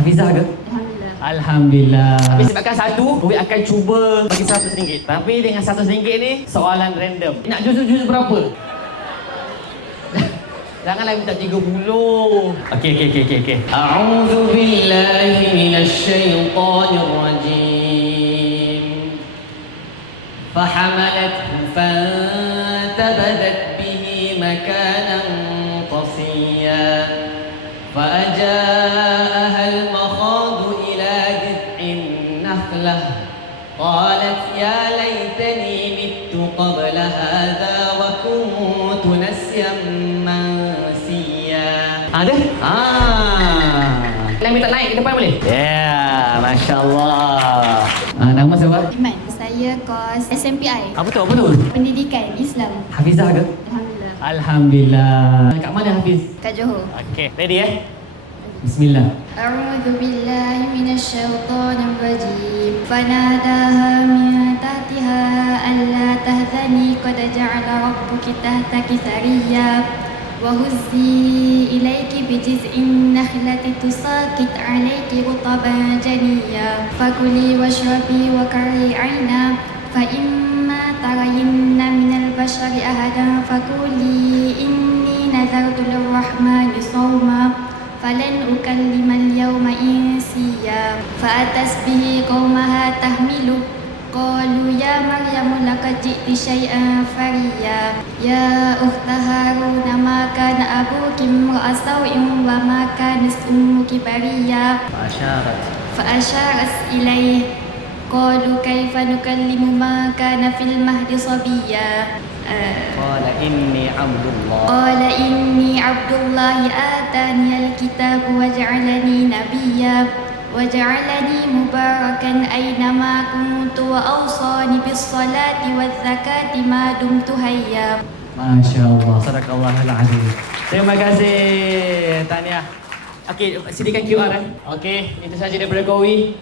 Hafizah ke? Alhamdulillah. Alhamdulillah. Tapi sebabkan satu, Uwi akan cuba bagi RM100. Tapi dengan RM100 ni, soalan random. Nak juz berapa? Janganlah minta 30. Okey. A'udzu billahi minasyaitonir rajim. Fahamalathu fantabadat bihi makanan qasiyya. فأجاءها المخاض إلى جذع النخلة قالت يا ليتني مت قبل هذا وكنت نسيا منسيا. Ada? Nak minta naik ke depan boleh? Ya, Masya Allah. Nama siapa? Iman. Saya kos SMPI. Apa tu? Pendidikan Islam. Hafizah ke? Alhamdulillah. Alhamdulillah. Kat mana Hafiz? Kat Johor. Okey, ready Bismillah. A'udzu billahi minasyaitonir rajim. Fanadaha min tahtiha alla tahzani qad ja'ala rabbuki tahtaki sariyya wa huzzi ilayki bi jiz'in nakhlati tusaqit 'alayki rutaban janiyya fakuli washrabi wa qarri 'aina fa imma tarayinna minal bashari ahadan fakuli inni nazartu lirrahmani sawma falan ukallimal yawma insiya fa'atas bihi qaumaha tahmilu qalu ya maryamu laqad ji'ti syai'an fariya ya ukhta harun ma kana abuki imra'a sawin wa ma kanat ummuki bariya fa'asharat ilayhi qalu kaifa nukallimu ma kana fil mahdi sabiyya Qala inni Abdullah. Qala inni Abdullah atani al-kitab wa ja'alani nabiyya wa ja'alani mubarakan aynama kuntu wa awsani bis-salati waz-zakati ma dumtu hayya. Masya Allah, sadaqallahul azim. Terima kasih Tania. Okey, sediakan QR Okey, itu saja daripada Kowi.